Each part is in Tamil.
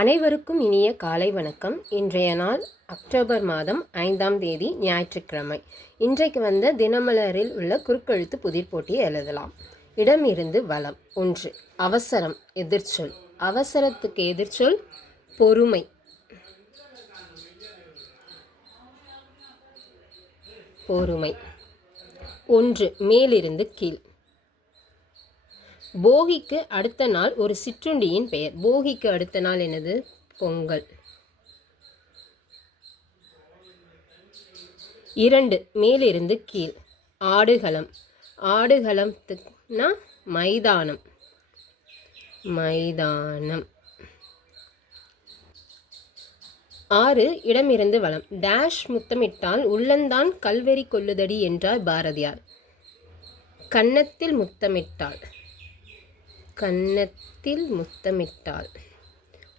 அனைவருக்கும் இனிய காலை வணக்கம். இன்றைய நாள் அக்டோபர் மாதம் 5ஆம் தேதி ஞாயிற்றுக்கிழமை. இன்றைக்கு தினமலரில் உள்ள குறுக்கெழுத்து புதிர் போட்டியை எழுதலாம். இடம் இருந்து வலம். 1. அவசரம் எதிர்ச்சொல். அவசரத்துக்கு எதிர்ச்சொல் பொறுமை. பொறுமை. 1. மேலிருந்து கீழ். போகிக்கு அடுத்த நாள் ஒரு சிற்றுண்டியின் பெயர். போகிக்கு அடுத்த நாள் என்னது? பொங்கல். 2. மேலிருந்து கீழ். ஆடுகளம். ஆடுகளத்துக்குனா மைதானம். மைதானம். 6. இடமிருந்து வலம். டேஷ் முத்தமிட்டால் உள்ளந்தான் கல்வெறி கொள்ளுதடி என்றார் பாரதியார். கன்னத்தில் முத்தமிட்டால். கன்னத்தில் முத்தமிட்டால்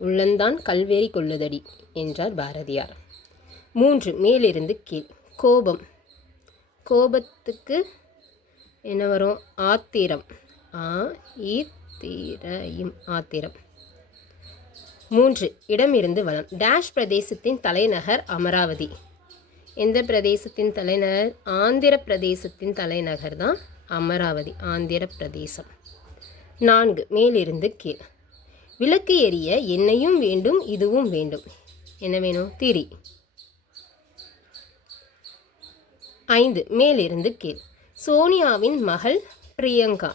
உள்ளந்தான் கல்வெறி கொள்ளுதடி என்றார் பாரதியார். 3. மேலிருந்து கீழ். கோபம். கோபத்துக்கு என்ன வரும்? ஆத்திரம். ஆத்திரம். 3. இடமிருந்து வலம். டேஷ் பிரதேசத்தின் தலைநகர் அமராவதி. எந்த பிரதேசத்தின் தலைநகர்? ஆந்திர பிரதேசத்தின் தலைநகர் தான் அமராவதி. ஆந்திர பிரதேசம். 4. மேலிருந்து கீழ். விளக்கு எரிய எண்ணெயும் வேண்டும் இதுவும் வேண்டும். என்ன வேணும்? திரி. 5. மேலிருந்து கீழ். சோனியாவின் மகள் பிரியங்கா.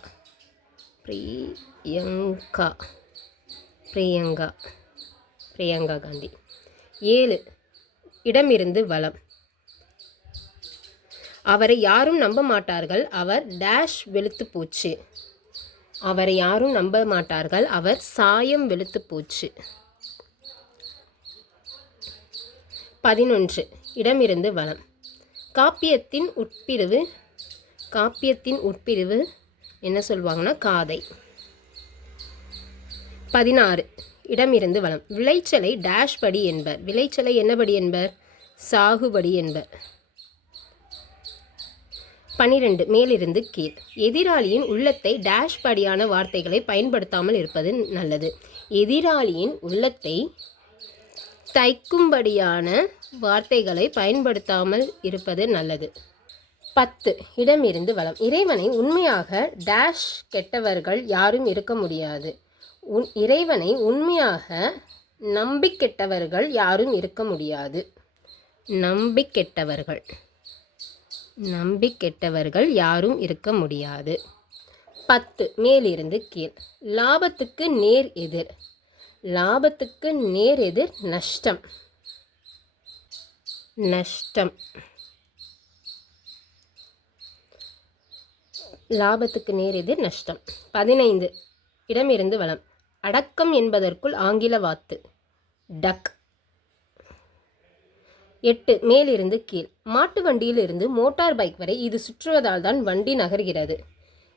பிரியங்கா காந்தி. 7. இடமிருந்து வலம். அவரை யாரும் நம்ப மாட்டார்கள், அவர் டேஷ் வெளுத்து போச்சு. அவரை யாரும் நம்ப மாட்டார்கள், அவர் சாயம் வெளுத்து போச்சு. 11. இடமிருந்து வலம். காப்பியத்தின் உட்பிரிவு என்ன சொல்லுவாங்கன்னா காதை. 16. இடமிருந்து வலம். விளைச்சலை டேஷ் படி என்பர். விளைச்சலை என்னபடி என்பர்? சாகுபடி என்பர். 12. மேலிருந்து கீழ். எதிராளியின் உள்ளத்தை டேஷ் படியான வார்த்தைகளை பயன்படுத்தாமல் இருப்பது நல்லது. எதிராளியின் உள்ளத்தை தைக்கும்படியான வார்த்தைகளை பயன்படுத்தாமல் இருப்பது நல்லது. 10. இடமிருந்து வலம். இறைவனை உண்மையாக டேஷ் கெட்டவர்கள் யாரும் இருக்க முடியாது. இறைவனை உண்மையாக நம்பிக்கெட்டவர்கள் யாரும் இருக்க முடியாது. நம்பிக்கெட்டவர்கள் யாரும் இருக்க முடியாது. 10. மேலிருந்து கீழ். லாபத்துக்கு நேர் எதிர். லாபத்துக்கு நேர் எதிர் நஷ்டம். லாபத்துக்கு நேர் எதிர் நஷ்டம். 15. இடமிருந்து வலம். அடக்கம் என்பதற்குள் ஆங்கில வாத்து டக். 8. மேலிருந்து கீழ். மாட்டு வண்டியிலிருந்து மோட்டார் பைக் வரை இது சுற்றுவதால் தான் வண்டி நகர்கிறது.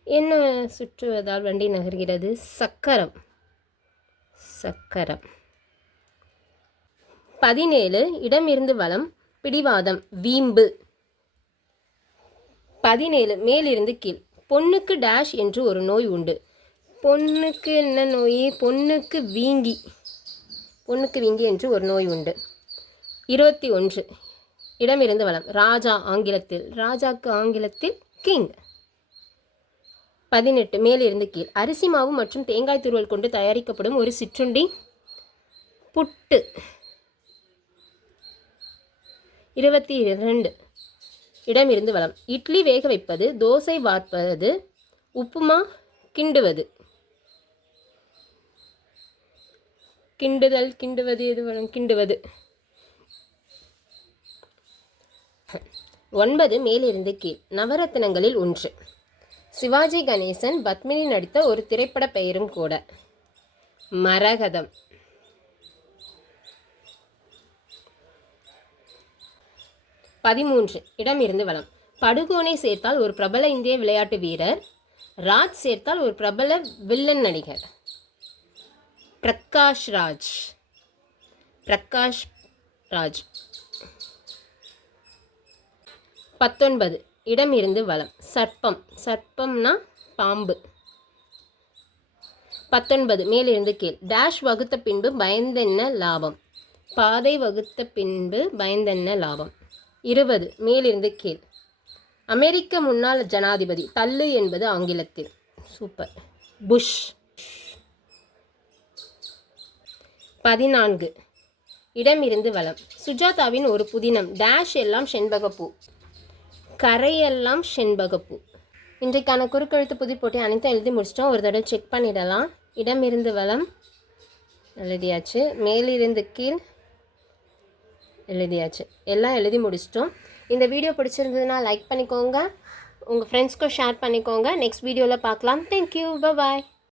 என்ன சுற்றுவதால் வண்டி நகர்கிறது? சக்கரம். 17. இடமிருந்து வலம். பிடிவாதம் வீம்பு. 17. மேலிருந்து கீழ். பொண்ணுக்கு டேஷ் என்று ஒரு நோய் உண்டு. பொண்ணுக்கு என்ன நோய்? பொண்ணுக்கு வீங்கி என்று ஒரு நோய் உண்டு. 21. இடமிருந்து வலம். ராஜா ஆங்கிலத்தில். ராஜாக்கு ஆங்கிலத்தில் கிங். 18. மேலிருந்து கீழ். அரிசி மாவு மற்றும் தேங்காய் துருவல் கொண்டு தயாரிக்கப்படும் ஒரு சிற்றுண்டி புட்டு. 22. இடமிருந்து வலம். இட்லி வேக வைப்பது, தோசை வார்ப்பது, உப்புமா கிண்டுவது. கிண்டுவது. 9. மேலிருந்து கீழ். நவரத்னங்களில் ஒன்று. சிவாஜி கணேசன் பத்மினி நடித்த ஒரு திரைப்பட பெயரும் கூட. மரகதம். 13. இடமிருந்து வலம். படுகோனை சேர்த்தால் ஒரு பிரபல இந்திய விளையாட்டு வீரர். ராஜ் சேர்த்தால் ஒரு பிரபல வில்லன் நடிகர். பிரகாஷ் ராஜ். 19. இடமிருந்து வலம். சர்ப்பம்னா பாம்பு. 19 மேலிருந்து கீழ். டேஷ் வகுத்த பின்பு பயந்தென்ன லாபம். பாதை வகுத்த பின்பு பயந்தென்ன லாபம். 20 மேலிருந்து கீழ். அமெரிக்க முன்னாள் ஜனாதிபதி. தள்ளு என்பது ஆங்கிலத்தில். சூப்பர். புஷ். 14 இடமிருந்து வலம். சுஜாதாவின் ஒரு புதினம். டேஷ் எல்லாம் செண்பகப்பூ. கரையெல்லாம் செண்பகப்பூ. இன்றைக்கான குறுக்கெழுத்து புதிர் போட்டி அனைத்தும் எழுதி முடிச்சிட்டோம். ஒரு தடவை செக் பண்ணிடலாம். இடமிருந்து வலம் எழுதியாச்சு. மேலிருந்து கீழ் எழுதியாச்சு. எல்லாம் எழுதி முடிச்சிட்டோம். இந்த வீடியோ பிடிச்சிருந்ததுன்னா லைக் பண்ணிக்கோங்க. உங்கள் ஃப்ரெண்ட்ஸ்க்கும் ஷேர் பண்ணிக்கோங்க. நெக்ஸ்ட் வீடியோவில் பார்க்கலாம். தேங்க்யூ. பாய்.